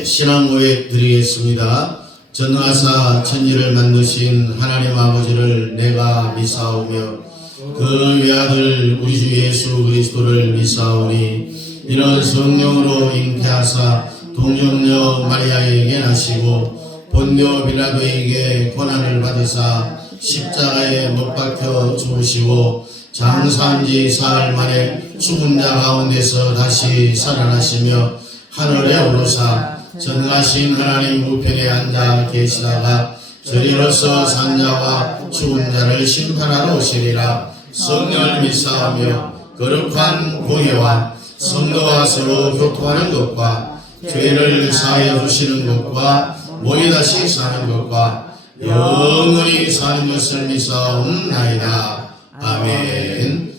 함께 신앙 고백 드리겠습니다. 전하사 천지를 만드신 하나님 아버지를 내가 믿사오며 그 외아들 우리 주 예수 그리스도를 믿사오니 이는 성령으로 잉태하사 동정녀 마리아에게 나시고 본dio 빌라도에게 고난을 받으사 십자가에 못 박혀 죽으시고 장사한 지 사흘 만에 죽은 자 가운데서 다시 살아나시며 하늘에 오르사 전능하신 하나님 우편에 앉아 계시다가 저리로서 산자와 죽은 자를 심판하러 오시리라. 성령을 믿사오며 거룩한 공예와 성도와 서로 교통하는 것과 죄를 사하여 주시는 것과 몸이 다시 사는 것과 영원히 사는 것을 믿사옵나이다. 아멘.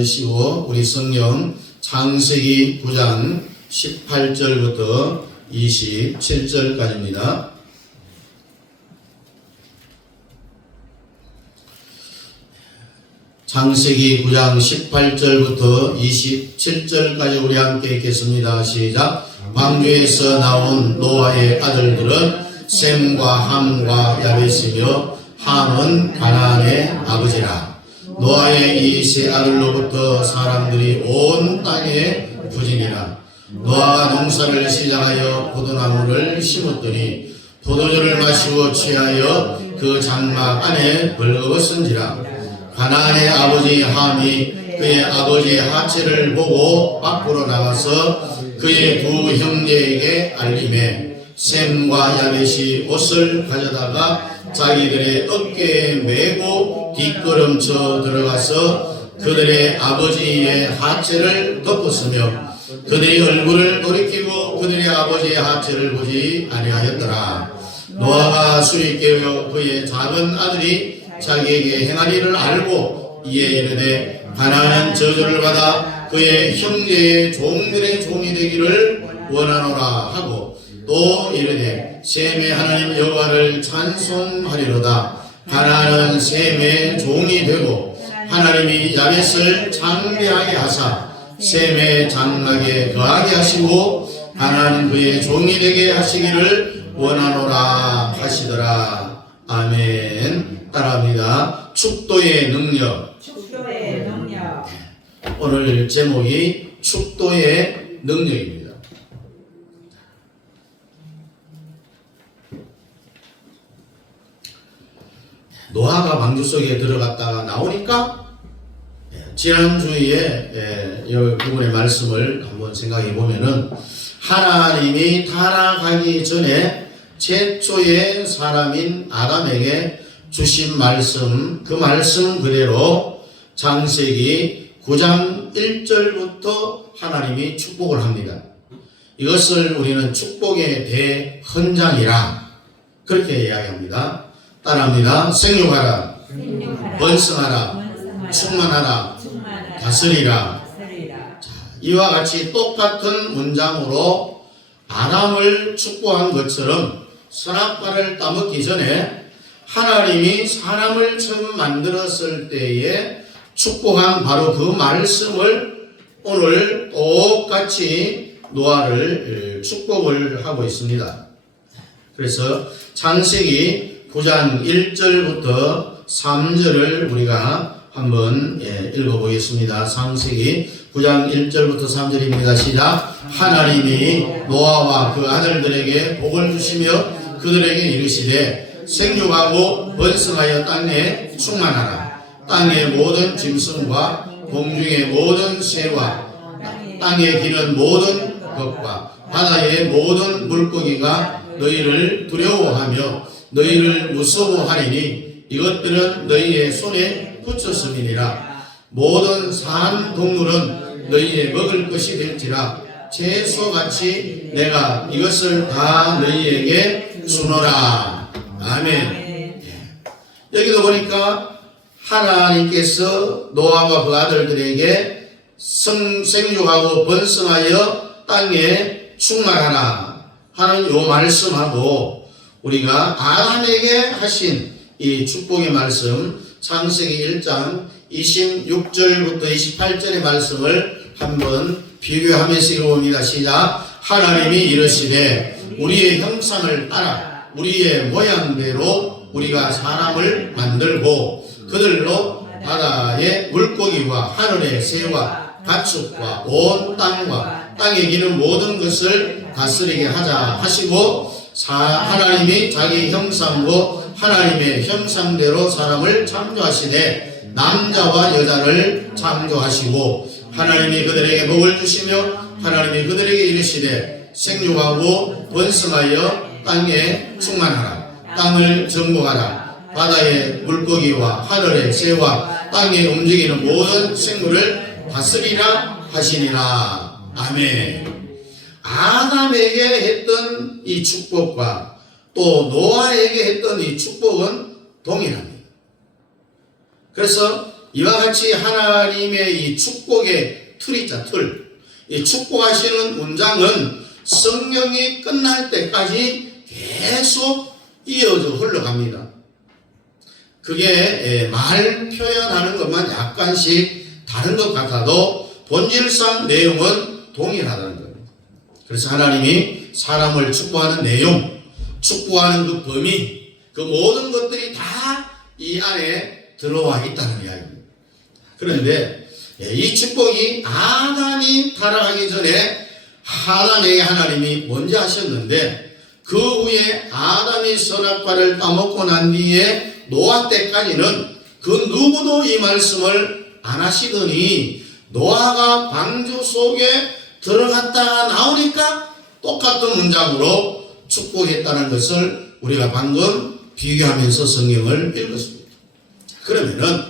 앉으시고 우리 성령 창세기 9장 18절부터 27절까지입니다. 창세기 9장 18절부터 27절까지 우리 함께 읽겠습니다. 시작. 방주에서 나온 노아의 아들들은 셈과 함과 야벳이며 함은 가나안의 아버지라. 노아의 이 세 아들로부터 사람들이 온 땅에 부진이라. 노아가 농사를 시작하여 포도나무를 심었더니 포도주를 마시고 취하여 그 장막 안에 벌거벗은지라. 가나안의 아버지 함이 그의 아버지의 하체를 보고 밖으로 나가서 그의 두 형제에게 알림해 셈과 야벳이 옷을 가져다가 자기들의 어깨에 메고 뒷걸음쳐 들어가서 그들의 아버지의 하체를 덮었으며 그들이 얼굴을 돌이키고 그들의 아버지의 하체를 보지 아니하였더라. 노아가 술이 깨어 그의 작은 아들이 자기에게 행한 일을 알고 이에 이르되 가나안은 저주를 받아 그의 형제의 종들의 종이 되기를 원하노라 하고 또 이르되 셈의 하나님 여호와를 찬송하리로다. 가나안은 셈의 종이 되고 하나님이 야벳을 장대하게 하사 셈의 장막에 거하게 하시고 가나안은 그의 종이 되게 하시기를 원하노라 하시더라. 아멘. 따라합니다. 축도의 능력. 축도의 능력. 오늘 제목이 축도의 능력입니다. 노아가 방주 속에 들어갔다가 나오니까 지난주에 이 부분의 말씀을 한번 생각해 보면은 하나님이 타락하기 전에 최초의 사람인 아담에게 주신 말씀, 그 말씀 그대로 창세기 9장 1절부터 하나님이 축복을 합니다. 이것을 우리는 축복의 대헌장이라 그렇게 이야기합니다. 따라합니다. 생육하라, 번성하라, 충만하라, 다스리라. 이와 같이 똑같은 문장으로 아담을 축복한 것처럼 선악과를 따먹기 전에 하나님이 사람을 처음 만들었을 때에 축복한 바로 그 말씀을 오늘 똑같이 노아를 축복을 하고 있습니다. 그래서 창세기 9장 1절부터 3절을 우리가 한번 읽어보겠습니다. 창세기 9장 1절부터 3절입니다. 시작. 하나님이 노아와 그 아들들에게 복을 주시며 그들에게 이르시되 생육하고 번성하여 땅에 충만하라. 땅의 모든 짐승과 공중의 모든 새와 땅에 기는 모든 것과 바다의 모든 물고기가 너희를 두려워하며 너희를 무서워하리니 이것들은 너희의 손에 붙였음이니라. 모든 산 동물은 너희의 먹을 것이 될지라. 채소같이 내가 이것을 다 너희에게 주노라. 아멘. 여기도 보니까 하나님께서 노아와 그 아들들에게 생육하고 번성하여 땅에 충만하라 하는 요 말씀하고 우리가 아담에게 하신 이 축복의 말씀 창세기 1장 26절부터 28절의 말씀을 한번 비교하면서 읽어봅니다. 시작. 하나님이 이르시되 우리의 형상을 따라 우리의 모양대로 우리가 사람을 만들고 그들로 바다의 물고기와 하늘의 새와 가축과 온 땅과 땅에 기는 모든 것을 다스리게 하자 하시고 하나님이 자기 형상고 하나님의 형상대로 사람을 창조하시되 남자와 여자를 창조하시고 하나님이 그들에게 복을 주시며 하나님이 그들에게 이르시되 생육하고 번성하여 땅에 충만하라. 땅을 정복하라. 바다의 물고기와 하늘의 새와 땅에 움직이는 모든 생물을 다스리라 하시니라. 아멘. 아담에게 했던 이 축복과 또 노아에게 했던 이 축복은 동일합니다. 그래서 이와 같이 하나님의 이 축복의 틀이자 틀, 이 축복하시는 문장은 성경이 끝날 때까지 계속 이어져 흘러갑니다. 그게 말 표현하는 것만 약간씩 다른 것 같아도 본질상 내용은 동일하다는 겁니다. 그래서 하나님이 사람을 축복하는 내용, 축복하는 그 범위, 그 모든 것들이 다 이 안에 들어와 있다는 이야기입니다. 그런데 이 축복이 아담이 타락하기 전에 아담에게 하나님이 먼저 하셨는데 그 후에 아담이 선악과를 따먹고 난 뒤에 노아 때까지는 그 누구도 이 말씀을 안 하시더니 노아가 방주 속에 들어갔다가 나오니까 똑같은 문장으로 축복했다는 것을 우리가 방금 비교하면서 성경을 읽었습니다. 그러면은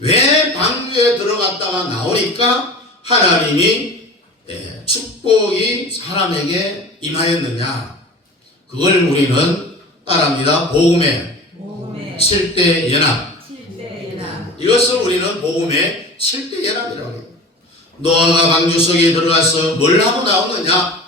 왜 방주에 들어갔다가 나오니까 하나님이 축복이 사람에게 임하였느냐? 그걸 우리는 따라합니다. 복음의 7대 연합. 이것을 우리는 복음의 7대 연합이라고 해요. 노아가 방주 속에 들어가서 뭘 하고 나오느냐?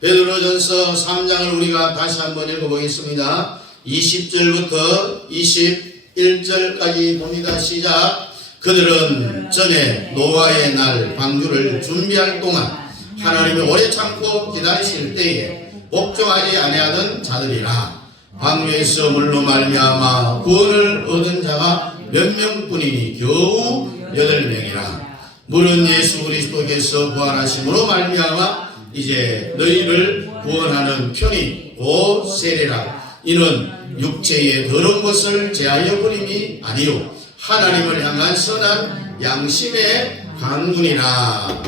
베드로전서 3장을 우리가 다시 한번 읽어보겠습니다. 20절부터 21절까지 봅니다. 시작. 그들은 전에 노아의 날 방주를 준비할 동안 하나님이 오래 참고 기다리실 때에 복종하지 아니하던 자들이라. 방주에서 물로 말미암아 구원을 얻은 자가 몇 명뿐이니 겨우 8명이라. 물은 예수 그리스도께서 부활하심으로 말미암아 이제 너희를 구원하는 편이 곧 세례라. 이는 육체의 더러운 것을 제하여 버림이 아니요 하나님을 향한 선한 양심의 강군이라.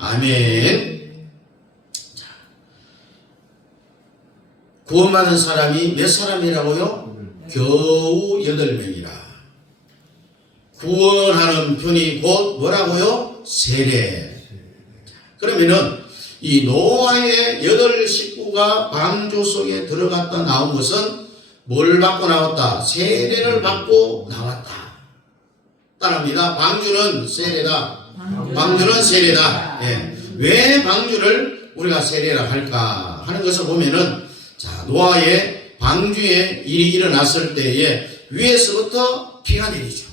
아멘. 구원받은 사람이 몇 사람이라고요? 겨우 8명이라. 구원하는 편이 곧 뭐라고요? 세례. 그러면은 이 노아의 8 식구가 방주 속에 들어갔다 나온 것은 뭘 받고 나왔다? 세례를 받고 나왔다. 따라합니다. 방주는 세례다. 방주는 세례다. 예. 왜 방주를 우리가 세례라 할까 하는 것을 보면은, 자, 노아의 방주에 일이 일어났을 때에 위에서부터 비가 내리죠.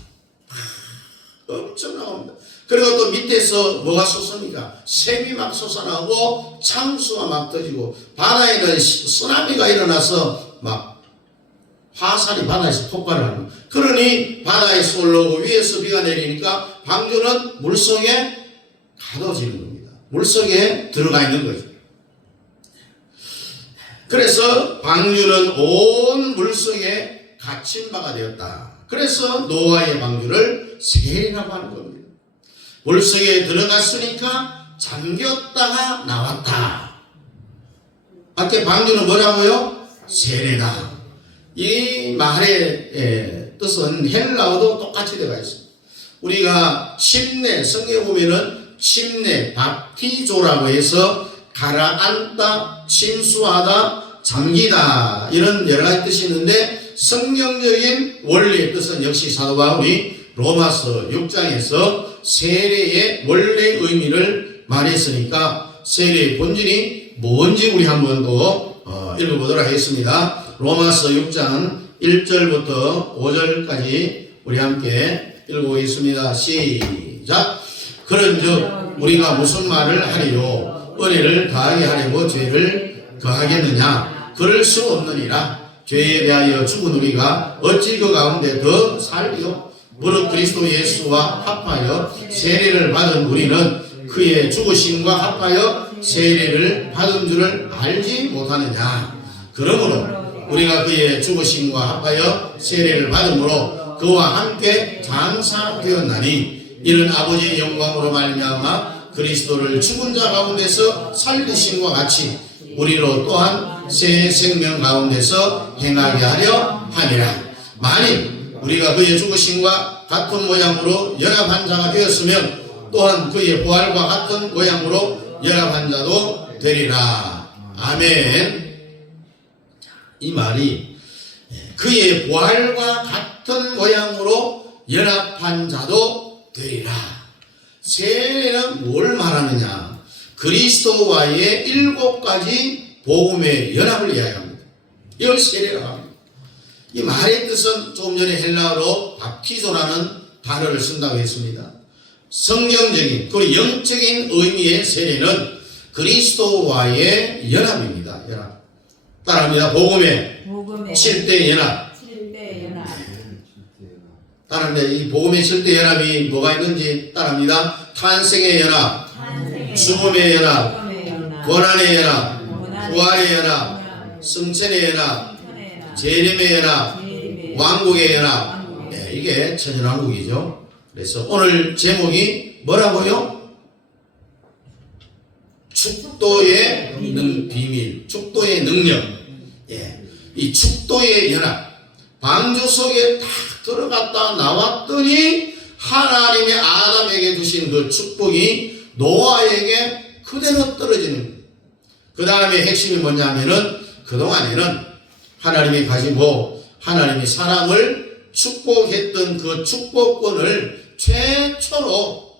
엄청 나옵니다. 그리고 또 밑에서 뭐가 솟습니까? 샘이 막 솟아나고 창수가 막 터지고 바다에는 쓰나미가 일어나서 막 화살이 바다에서 폭발을 하는 거예요. 그러니 바다에서 올라오고 위에서 비가 내리니까 방주는 물속에 가둬지는 겁니다. 물속에 들어가 있는 거죠. 그래서 방주는 온 물속에 갇힌 바가 되었다. 그래서 노아의 방주를 세례라고 하는 겁니다. 물속에 들어갔으니까 잠겼다가 나왔다. 밖에 방주는 뭐라고요? 세례다. 이 말의 뜻은 헬라어도 똑같이 들어가 있습니다. 우리가 침례, 성경에 보면은 침례, 밥티조라고 해서 가라앉다, 침수하다, 잠기다 이런 여러 가지 뜻이 있는데 성경적인 원리의 뜻은 역시 사도 바울이 로마서 6장에서 세례의 원래 의미를 말했으니까 세례의 본질이 뭔지 우리 한번 더 읽어보도록 하겠습니다. 로마서 6장 1절부터 5절까지 우리 함께 읽어보겠습니다. 시작. 그런즉 우리가 무슨 말을 하리요? 은혜를 더하게 하려고 죄를 더하겠느냐? 그럴 수 없느니라. 죄에 대하여 죽은 우리가 어찌 그 가운데 더 살리요? 무릇 그리스도 예수와 합하여 세례를 받은 우리는 그의 죽으심과 합하여 세례를 받은 줄을 알지 못하느냐? 그러므로 우리가 그의 죽으심과 합하여 세례를 받음으로 그와 함께 장사되었나니 이는 아버지의 영광으로 말미암아 그리스도를 죽은 자 가운데서 살리심과 같이 우리로 또한 새 생명 가운데서 행하게 하려 함이라. 만일 우리가 그의 죽으심과 같은 모양으로 연합한 자가 되었으면 또한 그의 부활과 같은 모양으로 연합한 자도 되리라. 아멘. 이 말이 그의 부활과 같은 모양으로 연합한 자도 되리라. 세례는 뭘 말하느냐? 그리스도와의 7가지 복음의 연합을 이야기합니다. 이걸 세례라고 합니다. 이 말의 뜻은 조금 전에 헬라어로 밥티조라는 단어를 쓴다고 했습니다. 성경적인 그리고 영적인 의미의 세례는 그리스도와의 연합입니다. 연합. 따라합니다. 복음의 7대 연합. 따라합니다. 이 복음의 7대 연합이 뭐가 있는지 따라합니다. 탄생의 연합, 죽음의 연합, 고난의 연합, 부활의 연합, 승천의 연합, 재림의 연합, 왕국의 연합. 네, 이게 천연왕국이죠. 그래서 오늘 제목이 뭐라고요? 축도의 비밀, 축도의 능력. 예, 이 축도의 연합. 방주 속에 딱 들어갔다 나왔더니 하나님의 아담에게 주신 그 축복이 노아에게 그대로 떨어지는 거예요. 그 다음에 핵심이 뭐냐면은 그동안에는 하나님이 가지고 하나님이 사람을 축복했던 그 축복권을 최초로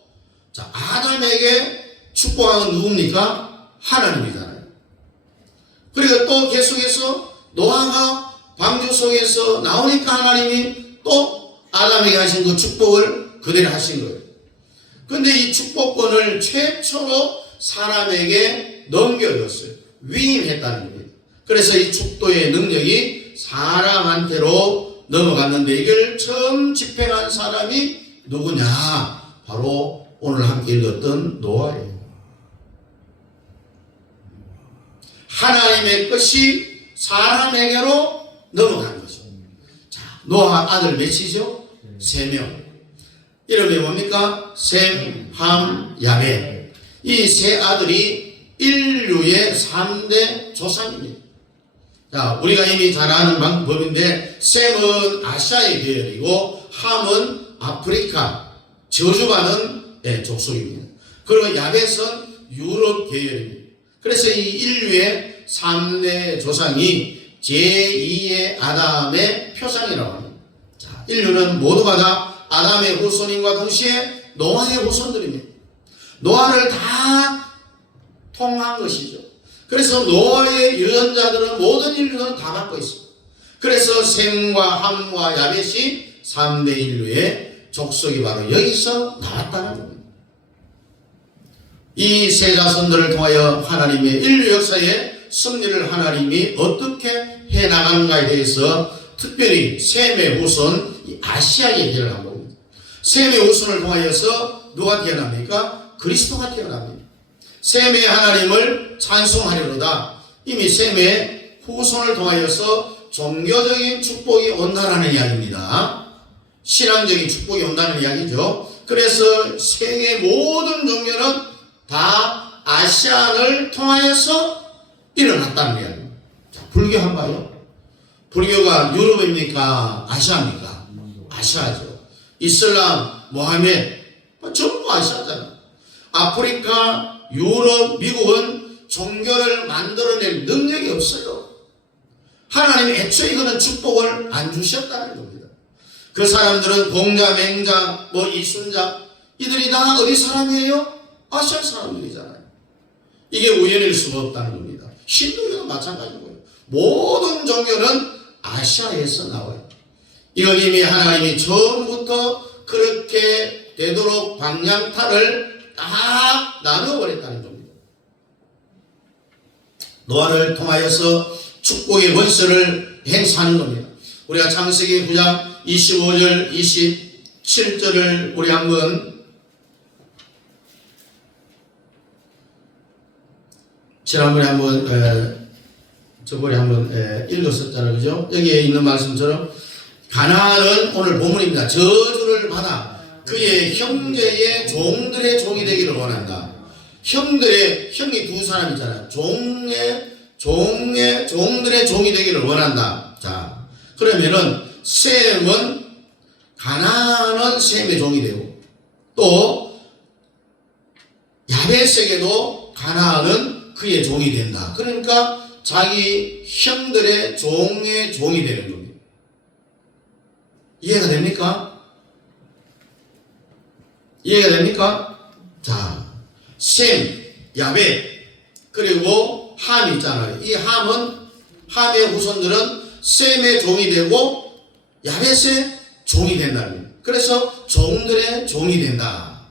자 아담에게 축복한 건 누굽니까? 하나님이잖아요. 그리고 또 계속해서 노아가 방주 속에서 나오니까 하나님이 또 아담에게 하신 그 축복을 그대로 하신 거예요. 근데 이 축복권을 최초로 사람에게 넘겨줬어요. 위임했다는 겁니다. 그래서 이 축도의 능력이 사람한테로 넘어갔는데 이걸 처음 집행한 사람이 누구냐? 바로 오늘 함께 읽었던 노아예요. 하나님의 것이 사람에게로 넘어간 거죠. 자, 노아 아들 몇이죠? 3명. 이름이 뭡니까? 셈, 함, 야벳. 이 세 아들이 인류의 3대 조상입니다. 자, 우리가 이미 잘 아는 방법인데, 셈은 아시아의 계열이고, 함은 아프리카, 저주받은 족속입니다. 그리고 야벳은 유럽 계열입니다. 그래서 이 인류의 3대 조상이 제2의 아담의 표상이라고 합니다. 자, 인류는 모두가 다 아담의 후손인과 동시에 노아의 후손들입니다. 노아를 다 통한 것이죠. 그래서 노아의 유전자들은 모든 인류는 다 갖고 있습니다. 그래서 셈과 함과 야벳이 3대 인류의 족속이 바로 여기서 나왔다는 겁니다. 이 세 자손들을 통하여 하나님의 인류 역사의 승리를 하나님이 어떻게 해나가는가에 대해서 특별히 셈의 후손 아시아의 계를 한 겁니다. 셈의 후손을 통하여서 누가 태어납니까? 그리스도가 태어납니다. 셈의 하나님을 찬송하리로다. 이미 셈의 후손을 통하여서 종교적인 축복이 온다는 이야기입니다. 신앙적인 축복이 온다는 이야기죠. 그래서 세계 모든 종교는 다 아시아를 통하여서 일어났다는 이야기입니다. 자, 불교 한번 봐요. 불교가 유럽입니까? 아시아입니까? 아시아죠. 이슬람, 모하메드 전부 아시아잖아. 아프리카, 유럽, 미국은 종교를 만들어낼 능력이 없어요. 하나님이 애초에 그런 축복을 안 주셨다는 겁니다. 그 사람들은 공자, 맹자, 이순자 이들이 다 어디 사람이에요? 아시아 사람들이잖아요. 이게 우연일 수가 없다는 겁니다. 힌두교도 마찬가지고요. 모든 종교는 아시아에서 나와요. 이건 이미 하나님이 처음부터 그렇게 되도록 방향타를 딱 나눠버렸다는 겁니다. 노아를 통하여서 축복의 권세를 행사하는 겁니다. 우리가 창세기 9장 25절 27절을 우리 한번 지난번에 저번에 한번 읽었었잖아요. 그죠? 여기에 있는 말씀처럼 가나안은 오늘 본문입니다. 저주를 받아 그의 형제의 종들의 종이 되기를 원한다. 형이 두 사람 있잖아요. 종들의 종이 되기를 원한다. 자, 그러면은 셈은 가나안은 셈의 종이 되고 또 야벳에게도 가나안은 그의 종이 된다. 그러니까 자기 형들의 종의 종이 되는 겁니다. 이해가 됩니까? 이해가 됩니까? 자, 셈, 야벳, 그리고 함 있잖아요. 이 함의 후손들은 셈의 종이 되고 야벳의 종이 된다는 거예요. 그래서 종들의 종이 된다.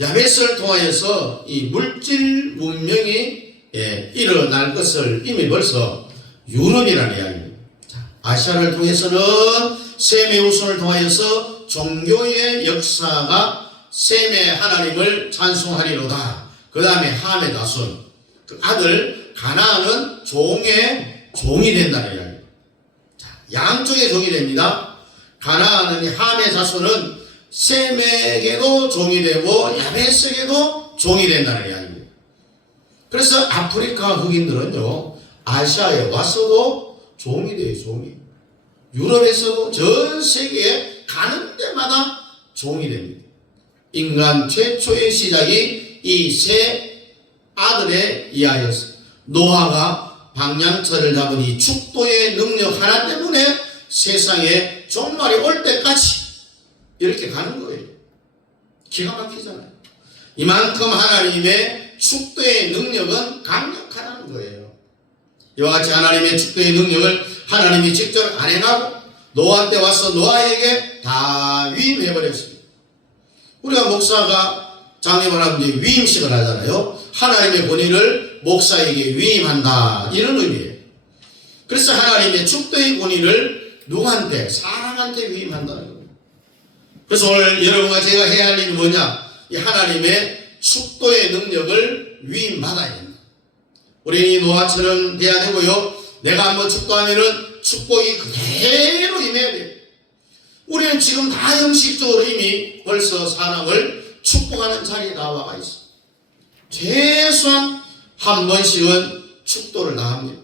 야벳을 통하여서 이 물질 문명이 일어날 것을 이미 벌써 유럽이라는 이야기입니다. 아시아를 통해서는 셈의 후손을 통하여서 종교의 역사가 셈의 하나님을 찬송하리로다. 그 다음에 함의 자손, 그 아들 가나안은 종이 된다는 이야기입니다. 양쪽의 종이 됩니다. 가나안은 함의 자손은 셈에게도 종이 되고 야벳에게도 종이 된다는 이야기입니다. 그래서 아프리카 흑인들은요 아시아에 와서도 종이 돼요. 종이. 유럽에서도 전 세계에 가는 데마다 종이 됩니다. 인간 최초의 시작이 이 세 아들에 의하여서 노아가 방향차를 잡은 이 축도의 능력 하나 때문에 세상에 종말이 올 때까지 이렇게 가는 거예요. 기가 막히잖아요. 이만큼 하나님의 축도의 능력은 강력하다는 거예요. 이와 같이 하나님의 축도의 능력을 하나님이 직접 안 행하고 노아 때 와서 노아에게 다 위임해버렸습니다. 우리가 목사가 장례를 하면 위임식을 하잖아요. 하나님의 권위를 목사에게 위임한다 이런 의미예요. 그래서 하나님의 축도의 권위를 누구한테? 사람한테 위임한다는 겁니다. 그래서 오늘 여러분과 제가 해야 할 일은 뭐냐? 이 하나님의 축도의 능력을 위임받아야 된다. 우리는 이 노아처럼 돼야 되고요. 내가 한번 축도하면은 축복이 그대로 임해야 돼요. 우리는 지금 다 형식적으로 이미 벌써 사람을 축복하는 자리에 나와 있어. 최소한 한 번씩은 축도를 다합니다.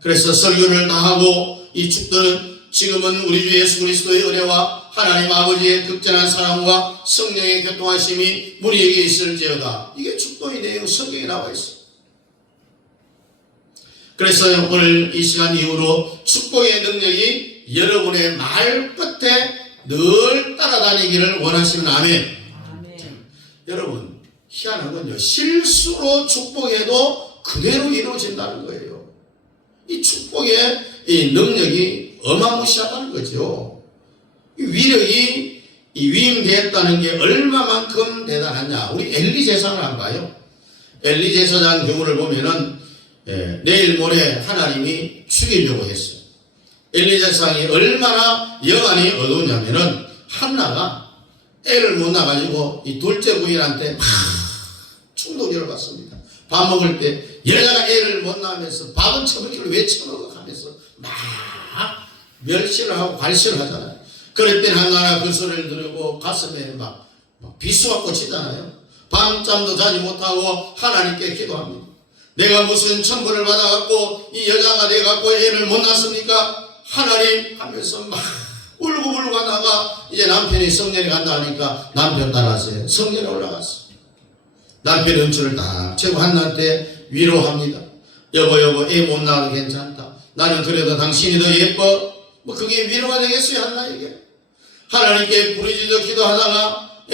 그래서 설교를 다하고 이 축도는 지금은 우리 주 예수 그리스도의 은혜와 하나님 아버지의 극진한 사랑과 성령의 교통하심이 우리에게 있을지어다. 이게 축도의 내용 성경에 나와 있어. 그래서 오늘 이 시간 이후로 축복의 능력이 여러분의 말끝에 늘 따라다니기를 원하시는 아멘. 아멘. 여러분 희한한 건요, 실수로 축복해도 그대로 이루어진다는 거예요. 이 축복의 이 능력이 어마무시하다는 거죠. 이 위력이 이 위임되었다는 게 얼마만큼 대단하냐. 우리 엘리 제사를 한번 봐요. 엘리 제사장 경우를 보면은 내일 모레 하나님이 죽이려고 했어요. 엘리 제사장이 얼마나 영안이 어두웠냐면은 한나가 애를 못 낳아가지고 이 둘째 부인한테 막 충동을 받습니다. 밥 먹을 때 여자가 애를 못 낳으면서 밥은 처먹기를 왜 처먹어 하면서 막 멸시를 하고 발시를 하잖아요. 그럴 땐 한나가 그 소리를 들으고 가슴에 막 비수가 꽂히잖아요. 밤잠도 자지 못하고 하나님께 기도합니다. 내가 무슨 천벌을 받아갖고 이 여자가 돼갖고 애를 못 낳습니까? 하나님 하면서 막 울고불고 하다가 이제 남편이 성전에 간다 하니까 남편 따라서 성전에 올라갔어. 남편의 은총을 딱 채고 한나한테 위로합니다. 여보 애 못 낳아도 괜찮다. 나는 그래도 당신이 더 예뻐. 뭐 그게 위로가 되겠어요 한나에게? 하나님께 부르짖어 기도하다가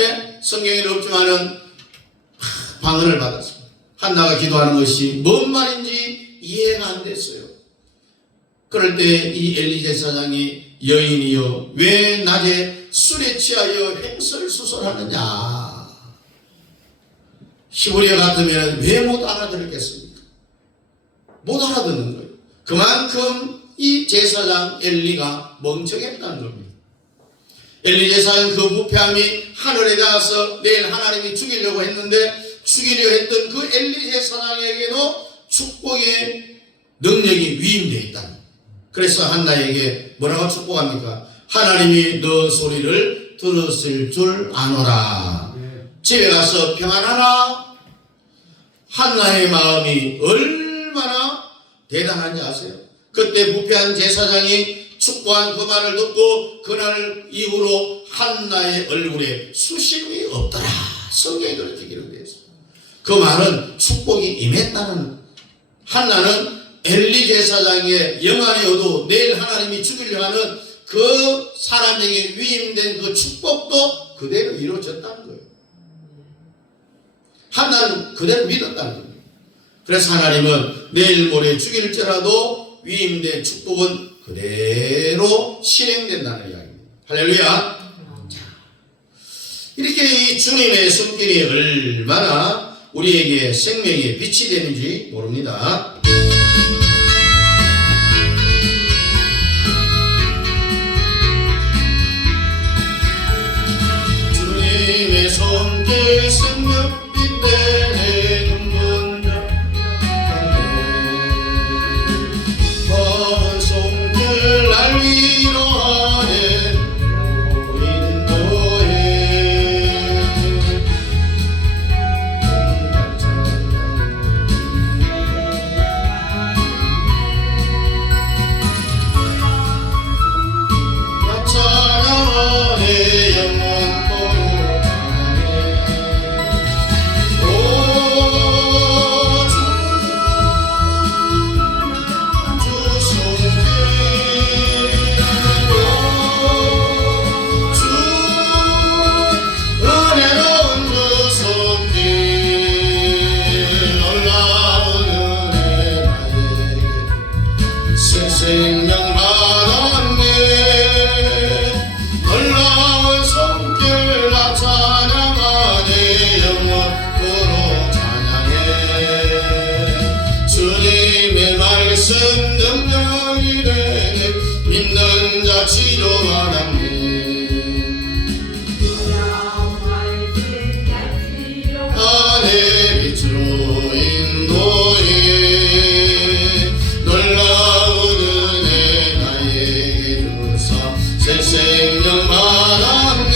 성경에는 없지만은 방언을 받았습니다. 한나가 기도하는 것이 뭔 말인지 이해가 안 됐어요. 그럴 때 이 엘리 제사장이 여인이여 왜 낮에 술에 취하여 횡설수설하느냐. 히브리어 같으면 왜 못 알아들었겠습니까? 못 알아듣는 거예요. 그만큼 이 제사장 엘리가 멍청했다는 겁니다. 엘리 제사장 그 부패함이 하늘에 닿아서 내일 하나님이 죽이려고 했는데 죽이려 했던 그 엘리 제사장에게도 축복의 능력이 위임되어 있다. 그래서 한나에게 뭐라고 축복합니까? 하나님이 너 소리를 들었을 줄 아노라. 집에 가서 평안하라. 한나의 마음이 얼마나 대단한지 아세요? 그때 부패한 제사장이 축복한 그 말을 듣고 그날 이후로 한나의 얼굴에 수심이 없더라. 성경에 그렇게 기록되어 있어요. 그 말은 축복이 임했다는. 한나는 엘리 제사장의 영안이 어두 내일 하나님이 죽이려 하는 그 사람에게 위임된 그 축복도 그대로 이루어졌다는 거예요. 한나는 그대로 믿었다는 거예요. 그래서 하나님은 내일 모레 죽일지라도 위임된 축복은 그대로 실행된다는 이야기입니다. 할렐루야. 이렇게 이 주님의 손길이 얼마나 우리에게 생명의 빛이 되는지 모릅니다. 주님의 손길 생명빛 되는 문자 먼 손길 날 위로하네 인도해 하시려 하나님 안에 빛으로 인도해 놀라운 은혜 나에게 주사 새 생명 받았네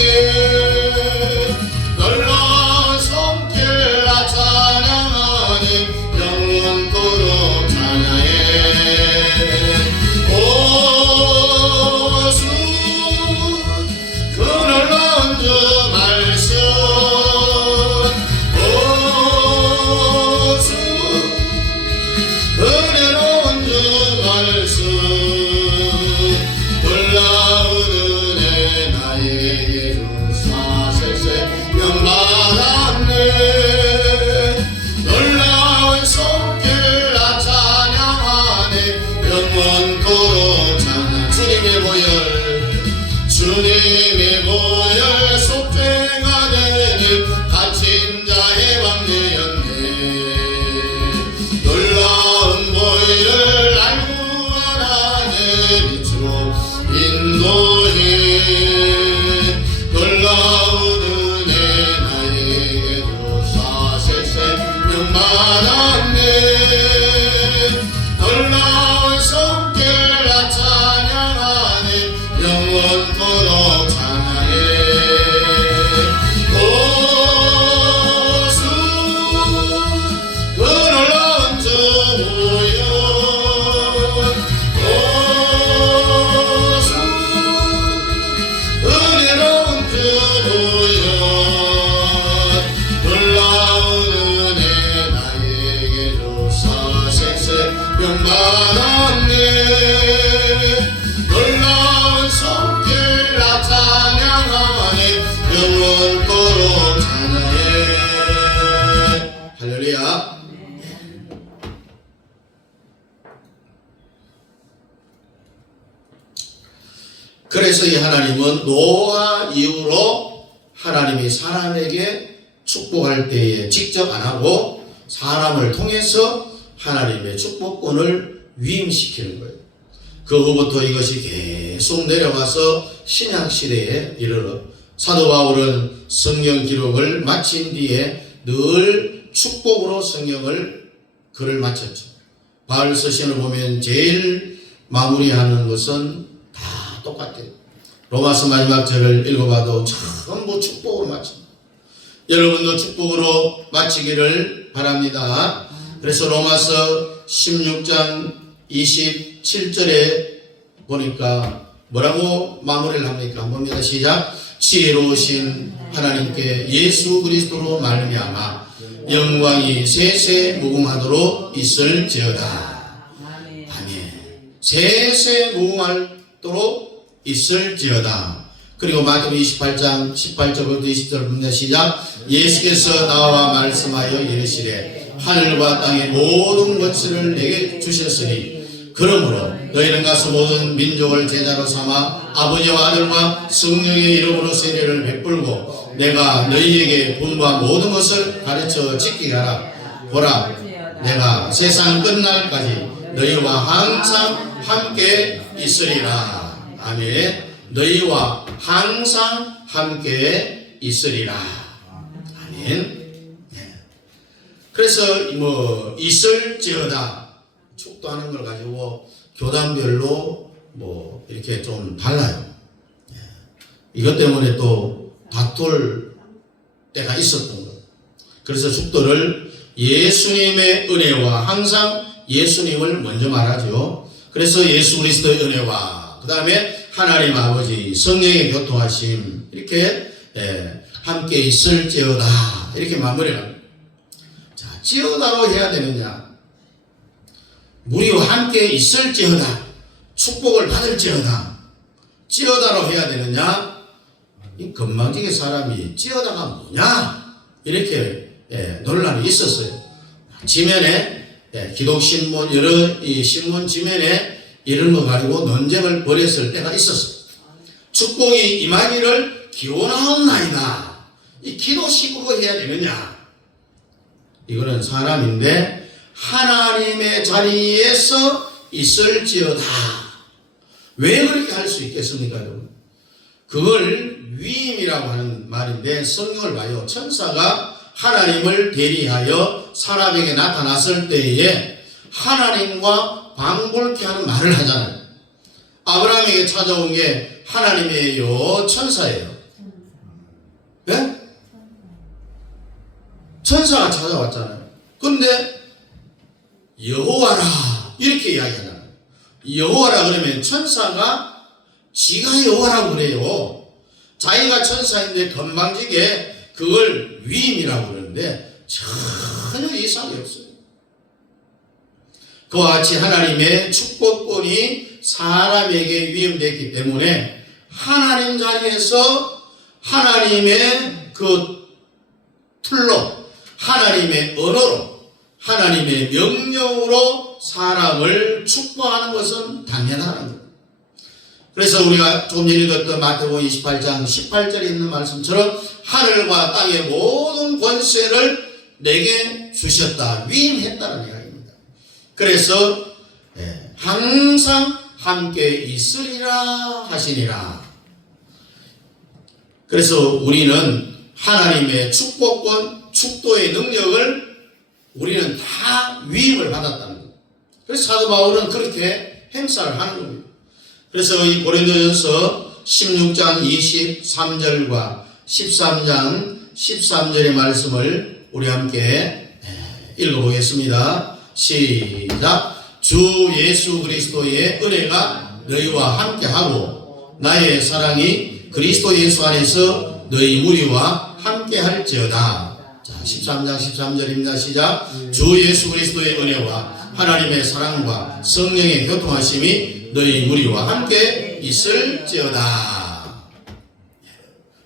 놀라운 손길 나 찬양하네 영원토록 찬양해 오수 그 놀라운 주 말씀 오수 은혜로운 주 말씀 놀라운 은혜 나에게 주사 새 생명 받았네 놀라운 손길 나 찬양하네 영원토록 찬양 주님의 보혈 속죄가 되니 갇힌 자의 왕되었네 놀라운 보혈을 날 구원하네 빛으로 인도해 놀라운 은혜 나에게 주사 새 생명 받았네 놀라운 손길 나 찬양하네 영원토록 찬양해 오수 그 놀라운 주 보혈 오수 은혜로운 주 보혈 놀라운 은혜 나에게 주사 새 생명 받았네 놀라운 손길 나 찬양하네 영원토록 찬양해 할렐루야. 그래서 이 하나님은 노아 이후로 하나님이 사람에게 축복할 때에 직접 안 하고 사람을 통해서 하나님의 축복권을 위임시키는 거예요. 그 후부터 이것이 계속 내려와서 신약시대에 이르러 사도 바울은 성경 기록을 마친 뒤에 늘 축복으로 성경을 글을 마쳤죠. 바울 서신을 보면 제일 마무리하는 것은 다 똑같아요. 로마서 마지막 절을 읽어봐도 전부 축복으로 마칩니다. 여러분도 축복으로 마치기를 바랍니다. 그래서 로마서 16장 27절에 보니까 뭐라고 마무리를 합니까? 한번 봅니다. 시작. 지혜로우신 하나님께 예수 그리스도로 말미암아 영광이 세세 무궁하도록 있을지어다. 아멘. 세세 무궁하도록 있을지어다. 그리고 마태복음 28장 18절부터 20절 봅니다. 시작. 예수께서 나와 말씀하여 이르시되 하늘과 땅의 모든 것을 내게 주셨으니 그러므로 너희는 가서 모든 민족을 제자로 삼아 아버지와 아들과 성령의 이름으로 세례를 베풀고 내가 너희에게 분부한 모든 것을 가르쳐 지키게 하라. 보라, 내가 세상 끝날까지 너희와 항상 함께 있으리라. 아멘. 너희와 항상 함께 있으리라. 아멘. 그래서 뭐 있을지어다 축도하는 걸 가지고 교단별로 뭐 이렇게 좀 달라요. 이것 때문에 또 다툴 때가 있었던 거예요. 그래서 축도를 예수님의 은혜와 항상 예수님을 먼저 말하죠. 그래서 예수 그리스도의 은혜와 그 다음에 하나님 아버지 성령의 교통하심 이렇게 함께 있을지어다 이렇게 마무리합니다. 자, 지어다로 해야 되느냐? 우리와 함께 있을지어다 축복을 받을지어다 지어다로 해야 되느냐? 이 건방지게 사람이 지어다가 뭐냐? 이렇게 논란이 있었어요. 지면에 기독신문 여러 이 신문 지면에 이런 거 가지고 논쟁을 벌였을 때가 있었어요. 축복이 임하기를 기원하옵나이다. 이 기도식으로 해야 되느냐? 이거는 사람인데 하나님의 자리에서 있을지어다. 왜 그렇게 할 수 있겠습니까, 여러분? 그걸 위임이라고 하는 말인데, 성경을 봐요. 천사가 하나님을 대리하여 사람에게 나타났을 때에 하나님과 방불케 하는 말을 하잖아요. 아브라함에게 찾아온 게 하나님이에요, 천사예요? 네? 천사가 찾아왔잖아요. 그런데 여호와라 이렇게 이야기하잖아요. 여호와라 그러면 천사가 지가 여호와라고 그래요. 자기가 천사인데 건방지게 그걸 위임이라고 그러는데 전혀 이상이 없어요. 그와 같이 하나님의 축복권이 사람에게 위임됐기 때문에 하나님 자리에서 하나님의 그 틀로, 하나님의 언어로, 하나님의 명령으로 사람을 축복하는 것은 당연한 거예요. 그래서 우리가 좀 읽었던 마태복음 28장 18절에 있는 말씀처럼 하늘과 땅의 모든 권세를 내게 주셨다, 위임했다는 이야기입니다. 그래서 항상 함께 있으리라 하시니라. 그래서 우리는 하나님의 축복권, 축도의 능력을 우리는 다 위임을 받았다는 거예요. 그래서 사도 바울은 그렇게 행사를 하는 겁니다. 그래서 이 고린도전서 16장 23절과 13장 13절의 말씀을 우리 함께 읽어보겠습니다. 시작. 주 예수 그리스도의 은혜가 너희와 함께하고 나의 사랑이 그리스도 예수 안에서 너희 무리와 함께할지어다. 자, 13장 13절입니다. 시작. 주 예수 그리스도의 은혜와 하나님의 사랑과 성령의 교통하심이 너희 무리와 함께 있을지어다.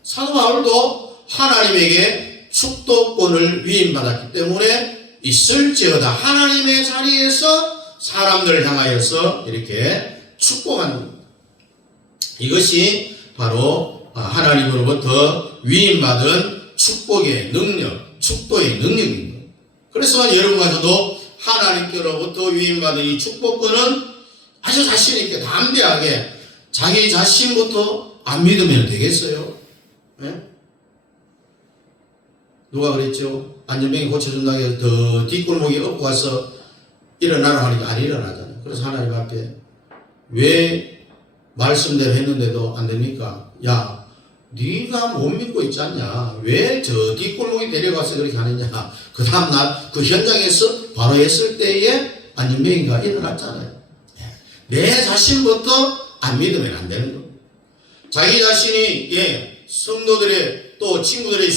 사도 바울도 하나님에게 축도권을 위임받았기 때문에 있을지어다. 하나님의 자리에서 사람들을 향하여서 이렇게 축복하는 겁니다. 이것이 바로 하나님으로부터 위임받은 축복의 능력, 축도의 능력입니다. 그래서 여러분과 저도 하나님께로부터 위임받은 이 축복권은 아주 자신있게 담대하게 자기 자신부터 안 믿으면 되겠어요? 네? 누가 그랬죠? 안전병이 고쳐준다고 해서 더 뒷골목에 업고 와서 일어나라 하니까 안 일어나잖아요. 그래서 하나님 앞에 왜 말씀대로 했는데도 안 됩니까? 야, 네가 못 믿고 있지 않냐? 왜 저 뒷골목에 데려가서 그렇게 하느냐? 그 다음날 그 현장에서 바로 했을 때에 안전병이가 일어났잖아요. 내 자신부터 안 믿으면 안 되는 겁니다. 자기 자신이 성도들의 또 친구들의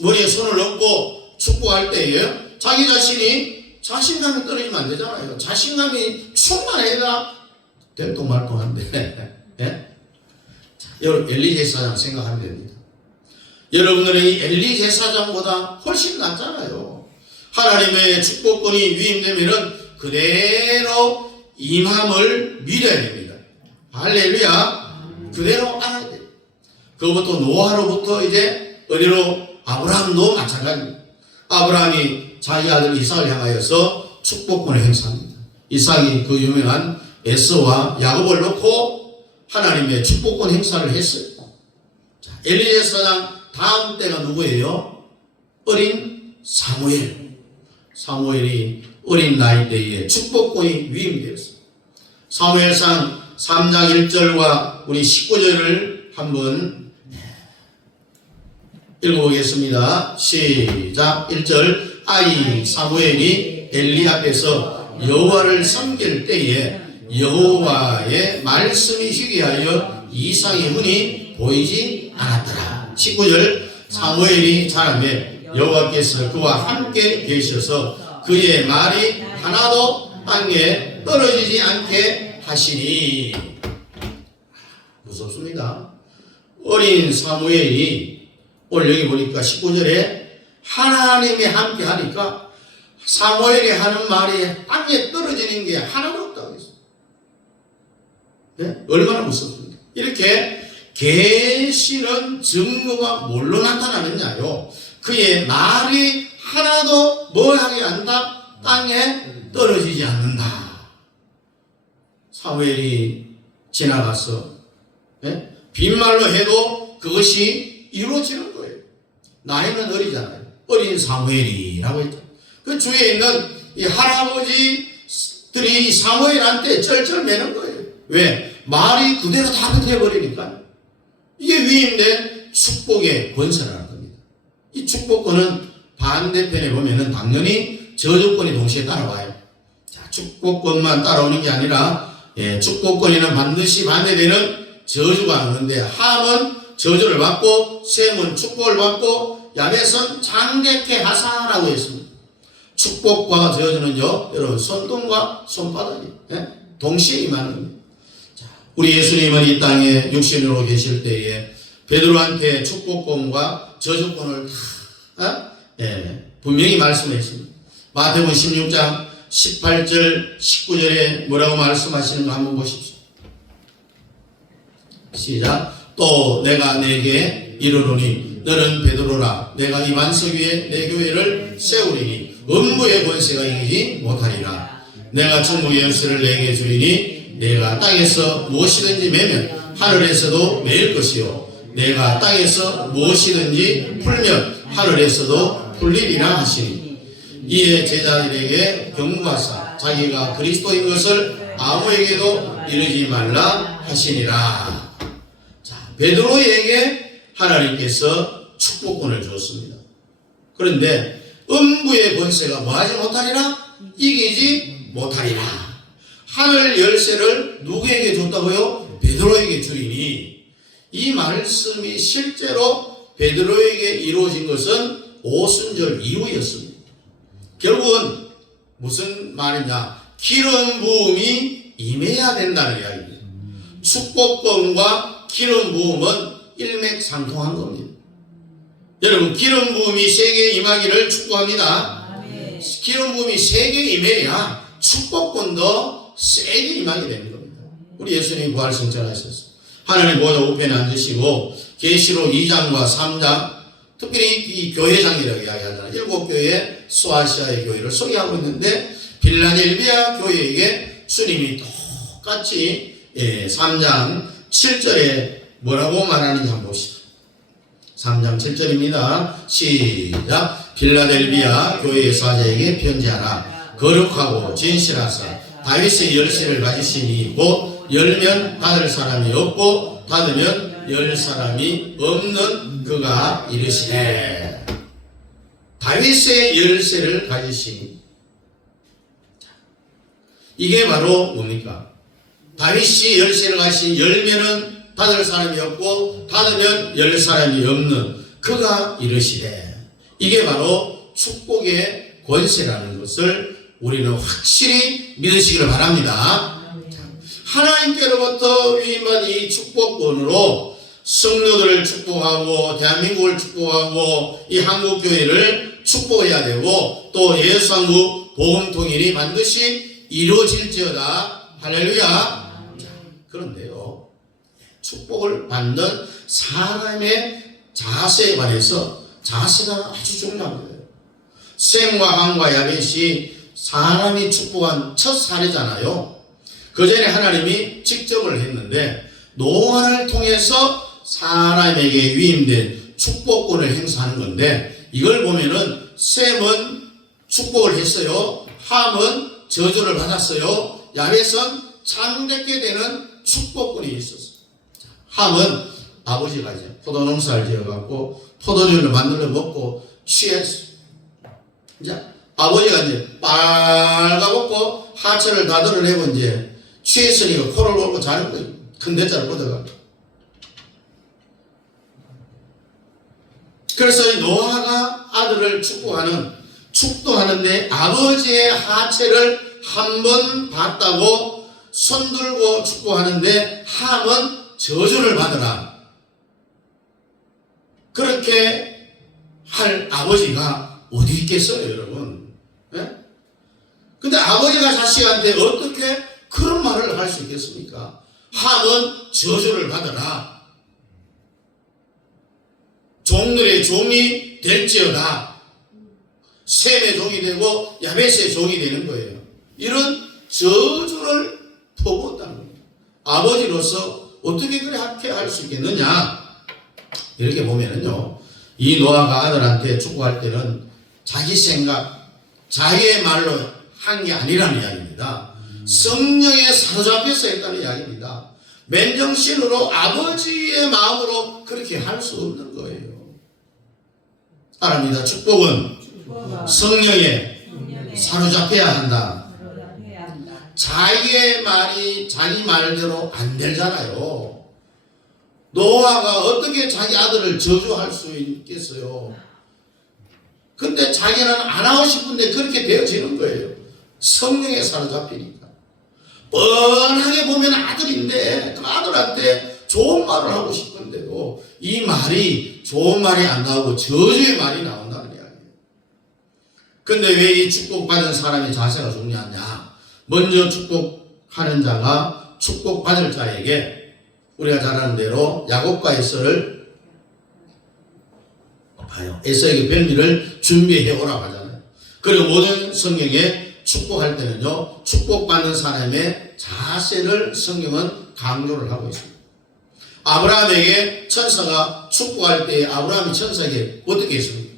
머리에 손을 얹고 축복할 때에 자기 자신이 자신감이 떨어지면 안 되잖아요. 자신감이 충만해야 될똥말똥한데 여러분 엘리 제사장 생각하면 됩니다. 여러분들은 이 엘리 제사장보다 훨씬 낫잖아요. 하나님의 축복권이 위임되면은 그대로 임함을 믿어야 됩니다. 할렐루야. 그대로 알아야 돼요. 그것부터 노아로부터 이제 어디로 아브라함도 마찬가지입니다. 아브라함이 자기 아들 이삭을 향하여서 축복권을 행사합니다. 이삭이 그 유명한 에서와 야곱을 놓고 하나님의 축복권 행사를 했어요. 자, 엘리 제사장 다음 때가 누구예요? 어린 사무엘. 사무엘이 어린 나이 때에 축복권이 위임되었어요. 사무엘상 3장 1절과 우리 19절을 한번 읽어보겠습니다. 시작. 1절. 아이 사무엘이 엘리 앞에서 여호와를 섬길 때에 여호와의 말씀이 희귀하여 이상의 흔히 보이지 않았더라. 19절. 사무엘이 자라매 여호와께서 그와 함께 계셔서 그의 말이 하나도 땅에 떨어지지 않게 하시니. 무섭습니다. 어린 사무엘이 오늘 여기 보니까 19절에 하나님이 함께 하니까 사무엘이 하는 말이 땅에 떨어지는 게 하나도 없다고 했어요. 네? 얼마나 무섭습니까? 이렇게 계시는 증거가 뭘로 나타나느냐요? 그의 말이 하나도 뭐하게 한다? 땅에 떨어지지 않는다. 사무엘이 지나갔어. 예? 빈말로 해도 그것이 이루어지는 거예요. 나이는 어리잖아요. 어린 사무엘이라고 했죠. 그 주위에 있는 이 할아버지들이 사무엘한테 쩔쩔매는 거예요. 왜? 말이 그대로 다 되어버리니까. 이게 위임된 축복의 권세라는 겁니다. 이 축복권은 반대편에 보면은 당연히 저주권이 동시에 따라와요. 자, 축복권만 따라오는 게 아니라 축복권에는 반드시 반대되는 저주가 오는데 함은 저주를 받고 셈은 축복을 받고 야벳은 장대케 하사라고 했습니다. 축복과 저주는요, 여러분 손등과 손바닥이 동시에 임하는 겁니다. 자, 우리 예수님은 이 땅에 육신으로 계실 때에 베드로한테 축복권과 저주권을 다 분명히 말씀했습니다. 마태복음 16장 18절 19절에 뭐라고 말씀하시는 거 한번 보십시오. 시작. 또 내가 내게 이르노니 너는 베드로라. 내가 이 반석 위에 내 교회를 세우리니 음부의 권세가 이기지 못하리라. 내가 천국의 열쇠를 내게 주리니 내가 땅에서 무엇이든지 매면 하늘에서도 매일 것이요 내가 땅에서 무엇이든지 풀면 하늘에서도 풀리리라 하시니 이에 제자들에게 경고하사 자기가 그리스도인 것을 아무에게도 이르지 말라 하시니라. 자, 베드로에게 하나님께서 축복권을 주었습니다. 그런데 음부의 권세가 뭐하지 못하리라? 이기지 못하리라. 하늘 열쇠를 누구에게 줬다고요? 베드로에게 주리니 이 말씀이 실제로 베드로에게 이루어진 것은 오순절 이후였습니다. 결국은 무슨 말이냐? 기름 부음이 임해야 된다는 이야기입니다. 축복권과 기름 부음은 일맥상통한 겁니다. 여러분, 기름 부음이 세계에 임하기를 축복합니다. 기름 부음이 세계에 임해야 축복권도 세게 임하게 되는 겁니다. 우리 예수님이 부활승천하셨습니다. 하나님 보좌 우편에 앉으시고 계시록 2장과 3장 특별히 이 교회장이라고 이야기하잖아요. 7교회 소아시아의 교회를 소개하고 있는데 빌라델비아 교회에게 주님이 똑같이 3장 7절에 뭐라고 말하는지 한번 봅시다. 3장 7절입니다. 시작. 빌라델비아 교회의 사자에게 편지하라. 거룩하고 진실하사 다윗의 열쇠를 가지시니 곧 열면 닫을 사람이 없고 닫으면 열 사람이 없는 그가 이르시되 다윗의 열쇠를 가지시니 이게 바로 뭡니까? 다윗이 열쇠를 가지시니 열면은 닫을 사람이 없고 닫으면 열 사람이 없는 그가 이르시되 이게 바로 축복의 권세라는 것을 우리는 확실히 믿으시기를 바랍니다. 하나님께로부터 위임받은 이 축복권으로 성도들을 축복하고 대한민국을 축복하고 이 한국교회를 축복해야 되고 또 예수한국 복음통일이 반드시 이루어질지어다. 할렐루야. 그런데요, 축복을 받는 사람의 자세에 관해서 자세가 아주 중요한 거예요. 셈과 함과 야벳이 사람이 축복한 첫 사례잖아요. 그 전에 하나님이 직접을 했는데 노아를 통해서 사람에게 위임된 축복권을 행사하는 건데 이걸 보면은 셈은 축복을 했어요. 함은 저주를 받았어요. 야벳은 창대케 되는 축복권이 있었어요. 함은 아버지가 이제 포도농사를 지어갖고 포도주를 만들어 먹고 취했어요. 이제 아버지가 이제 빨가벗고 하체를 다 드러내고 이제 취했으니까 코를 골고 자는 거예요. 큰 대자를 뻗어가. 그래서 노아가 아들을 축도하는데 아버지의 하체를 한 번 봤다고 손들고 축복하는데 함은 저주를 받으라. 그렇게 할 아버지가 어디 있겠어요, 여러분? 예? 근데 아버지가 자식한테 어떻게 그런 말을 할 수 있겠습니까? 함은 저주를 받으라. 종들의 종이 될지어다. 셈의 종이 되고 야벳의 종이 되는 거예요. 이런 저주를 퍼부었다는 겁니다. 아버지로서 어떻게 그렇게 할 수 있겠느냐? 이렇게 보면은요, 이 노아가 아들한테 축복할 때는 자기 생각, 자기의 말로 한 게 아니라는 이야기입니다. 성령에 사로잡혀서 했다는 이야기입니다. 맨정신으로 아버지의 마음으로 그렇게 할 수 없는 거예요. 따라합니다. 축복은 축복은 성령에 성령에 사로잡혀야 한다. 사로잡혀야 한다. 자기의 말이 자기 말대로 안 되잖아요. 노아가 어떻게 자기 아들을 저주할 수 있겠어요? 근데 자기는 안 하고 싶은데 그렇게 되어지는 거예요. 성령에 사로잡히니까. 뻔하게 보면 아들인데 그 아들한테 좋은 말을 하고 싶은데도 이 말이 좋은 말이 안 나오고 저주의 말이 나온다는 이야기예요. 근데 왜 이 축복받은 사람의 자세가 중요하냐? 먼저 축복하는 자가 축복받을 자에게 우리가 잘 아는 대로 야곱과 에서를 봐요. 에서에게 별미를 준비해 오라고 하잖아요. 그리고 모든 성경에 축복할 때는요, 축복받는 사람의 자세를 성경은 강조를 하고 있습니다. 아브라함에게 천사가 축복할 때 아브라함이 천사에게 어떻게 했습니까?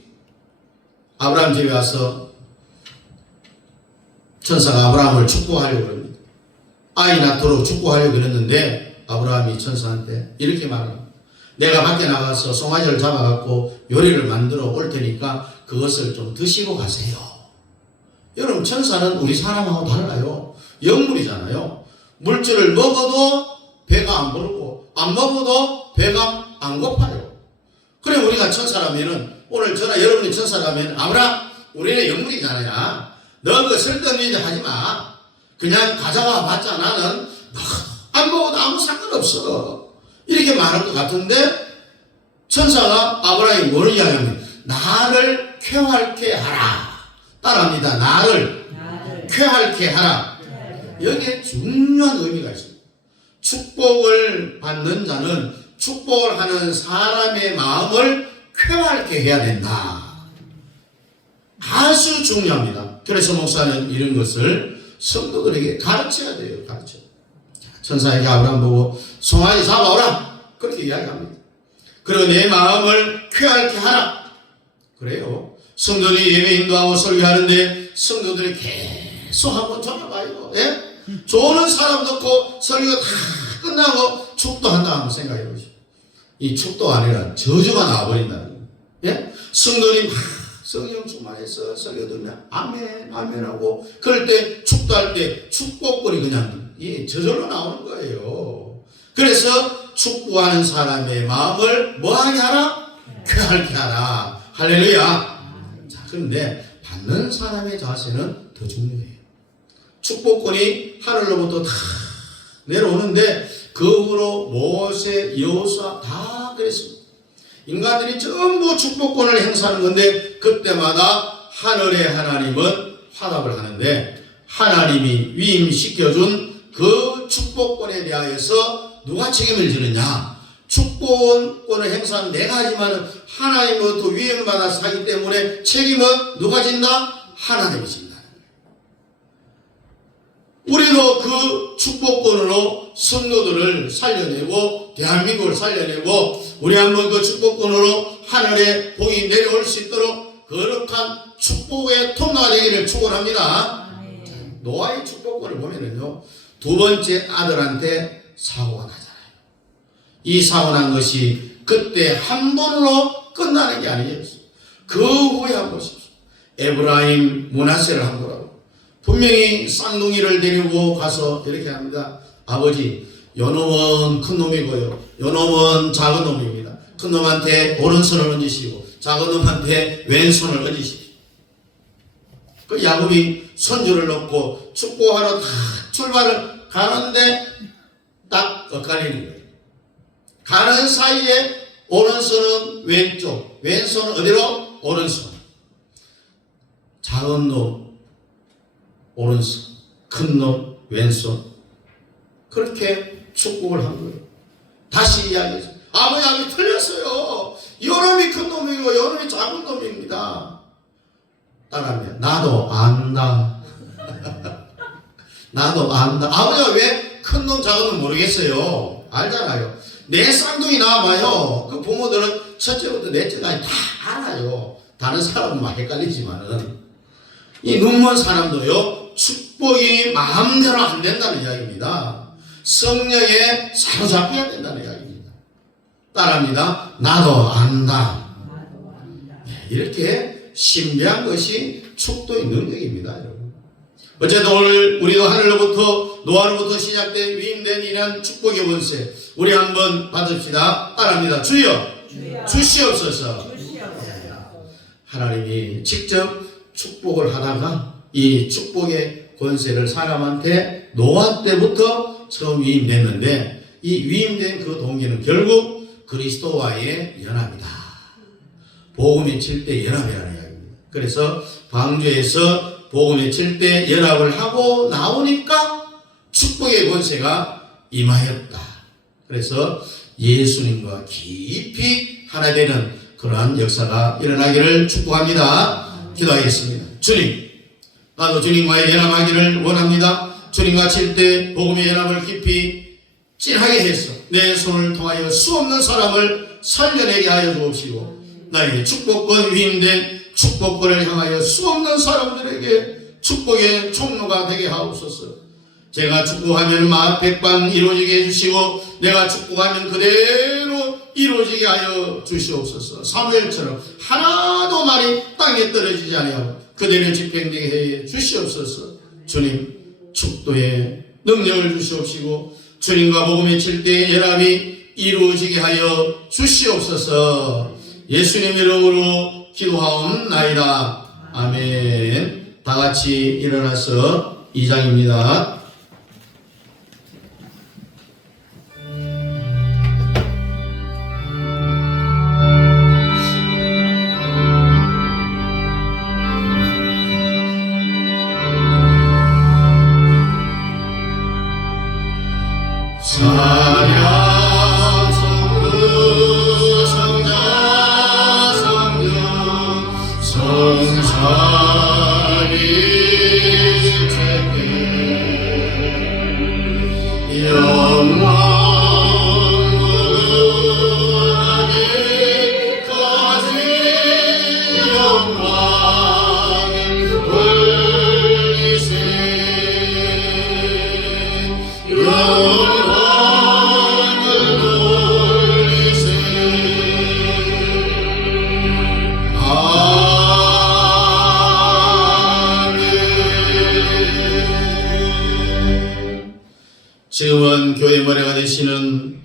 아브라함 집에 와서 천사가 아브라함을 축복하려고 합니다. 아이 낳도록 축복하려고 그랬는데 아브라함이 천사한테 이렇게 말합니다. 내가 밖에 나가서 송아지를 잡아갖고 요리를 만들어 올 테니까 그것을 좀 드시고 가세요. 여러분, 천사는 우리 사람하고 달라요. 영물이잖아요. 물질을 먹어도 배가 안 부르고 안 먹어도 배가 안 고파요. 그래 우리가 천사라면은, 오늘 저나 여러분이 천사라면, 아브라함 우리는 영물이잖아요. 너 그 쓸데없는 일 하지 마. 그냥 가져가 봤자 나는 안 먹어도 아무 상관없어. 이렇게 말할 것 같은데 천사가 아브라함이 뭐를 이야기하면 나를 쾌활케 하라. 따라합니다. 나를 쾌활케 하라. 여기에 중요한 의미가 있습니다. 축복을 받는 자는 축복을 하는 사람의 마음을 쾌활케 해야 된다. 아주 중요합니다. 그래서 목사는 이런 것을 성도들에게 가르쳐야 돼요. 가르쳐. 천사에게 아브라함 보고 송아지 잡아오라. 그렇게 이야기합니다. 그리고 내 마음을 쾌활케 하라. 그래요. 성도들이 예배 인도하고 설교하는데 성도들이 계속 한번 전화봐요. 예? 좋은 사람 넣고 설교가 다 끝나고 축도한다 한번 생각해 보시죠. 이 축도가 아니라 저주가 나와버린다는 거예요. 예? 성도님 성령 충만해서 설교 들으면 아멘 아멘 하고 그럴 때 축도할 때 축복거리 그냥 저절로 나오는 거예요. 그래서 축복하는 사람의 마음을 뭐하게 하라? 쾌활케 하라. 할렐루야. 자, 그런데 받는 사람의 자세는 더 중요해요. 축복권이 하늘로부터 다 내려오는데 그 후로 모세, 여호수아 다 그랬습니다. 인간들이 전부 축복권을 행사하는 건데 그때마다 하늘의 하나님은 화답을 하는데 하나님이 위임시켜준 그 축복권에 대하여서 누가 책임을 지느냐? 축복권을 행사한 내가 하지만 하나님으로부터 위임받아서 하기 때문에 책임은 누가 진다? 하나님이 진다. 우리도 그 축복권으로 성도들을 살려내고 대한민국을 살려내고 우리 한번 그 축복권으로 하늘에 복이 내려올 수 있도록 거룩한 축복의 통로가 되기를 축원합니다. 노아의 축복권을 보면은요, 두 번째 아들한테 사고가 나잖아요. 이 사고 난 것이 그때 한 번으로 끝나는 게 아니었어요. 그 후에 한 번씩 에브라임 므낫세를 한 거라고. 분명히 쌍둥이를 데리고 가서 이렇게 합니다. 아버지, 요놈은 큰 놈이고요, 요놈은 작은 놈입니다. 큰 놈한테 오른손을 얹으시고 작은 놈한테 왼손을 얹으시고. 그 야곱이 손주를 놓고 축복하러 다 출발을 가는데 딱 엇갈리는 거예요. 가는 사이에 오른손은 왼쪽, 왼손은 어디로? 오른손. 작은 놈 오른손, 큰 놈 왼손. 그렇게 축복을 한 거예요. 다시 이야기해서 아버지 틀렸어요. 요놈이 큰 놈이고 요놈이 작은 놈입니다. 따라하면 나도 안다. 나도 안다. 아버지가 왜 큰 놈 작은 놈 모르겠어요. 알잖아요. 내 쌍둥이 나와봐요. 그 부모들은 첫째부터 넷째까지 다 알아요. 다른 사람은 막 헷갈리지만은 이 눈먼 사람도요 축복이 마음대로 안 된다는 이야기입니다. 성령에 사로잡혀야 된다는 이야기입니다. 따라합니다. 나도 안다. 이렇게 신비한 것이 축도의 능력입니다. 여러분. 어쨌든 오늘 우리도 하늘로부터 노아로부터 시작된 위임된 이런 축복의 권세 우리 한번 받읍시다. 따라합니다. 주여, 주시옵소서. 하나님이 직접 축복을 하다가 이 축복의 권세를 사람한테 노아 때부터 처음 위임됐는데 이 위임된 그 동기는 결국 그리스도와의 연합이다. 복음이 칠 때 연합이라는 이야기입니다. 그래서 방주에서 복음이 칠 때 연합을 하고 나오니까 축복의 권세가 임하였다. 그래서 예수님과 깊이 하나 되는 그러한 역사가 일어나기를 축복합니다. 기도하겠습니다. 주님, 나도 주님과의 연합하기를 원합니다. 주님과 칠 때 복음의 연합을 깊이 찐하게 해서 내 손을 통하여 수없는 사람을 살려내게 하여 주옵시고 나의 축복권 위임된 축복권을 향하여 수없는 사람들에게 축복의 총로가 되게 하옵소서. 제가 축복하면 백방 이루어지게 해주시고 내가 축복하면 그대로 이루어지게 하여 주시옵소서. 사무엘처럼 하나도 말이 땅에 떨어지지 아니하고 그대로 집행되게 해 주시옵소서. 주님 축도의 능력을 주시옵시고 주님과 복음의 칠 때의 연합이 이루어지게 하여 주시옵소서. 예수님 이름으로 기도하옵나이다. 아멘. 다 같이 일어나서 2장입니다. 지금은 교회 머리가 되시는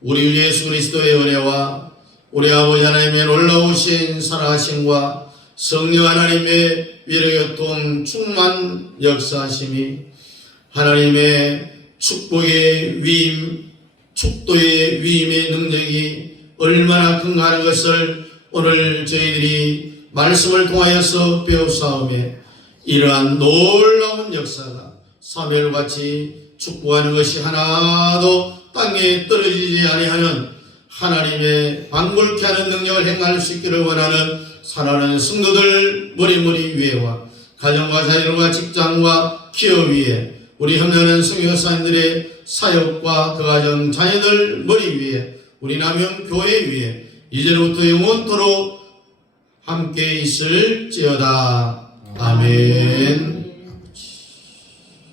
우리 예수 그리스도의 은혜와 우리 아버지 하나님의 놀라우신 사랑하심과 성령 하나님의 위로교통 충만 역사하심이 하나님의 축복의 위임, 축도의 위임의 능력이 얼마나 큰가 하는 것을 오늘 저희들이 말씀을 통하여서 배우사오매 이러한 놀라운 역사가 사무엘같이 축복하는 것이 하나도 땅에 떨어지지 아니하는 하나님의 방불케 하는 능력을 행할 수 있기를 원하는 사랑하는 성도들 머리 위에와 가정과 자녀과 직장과 기업 위에 우리 협력하는 선교사님들의 사역과 그 가정 자녀들 머리 위에 우리 남영 교회 위에 이제로부터 영원토록 함께 있을지어다. 아멘.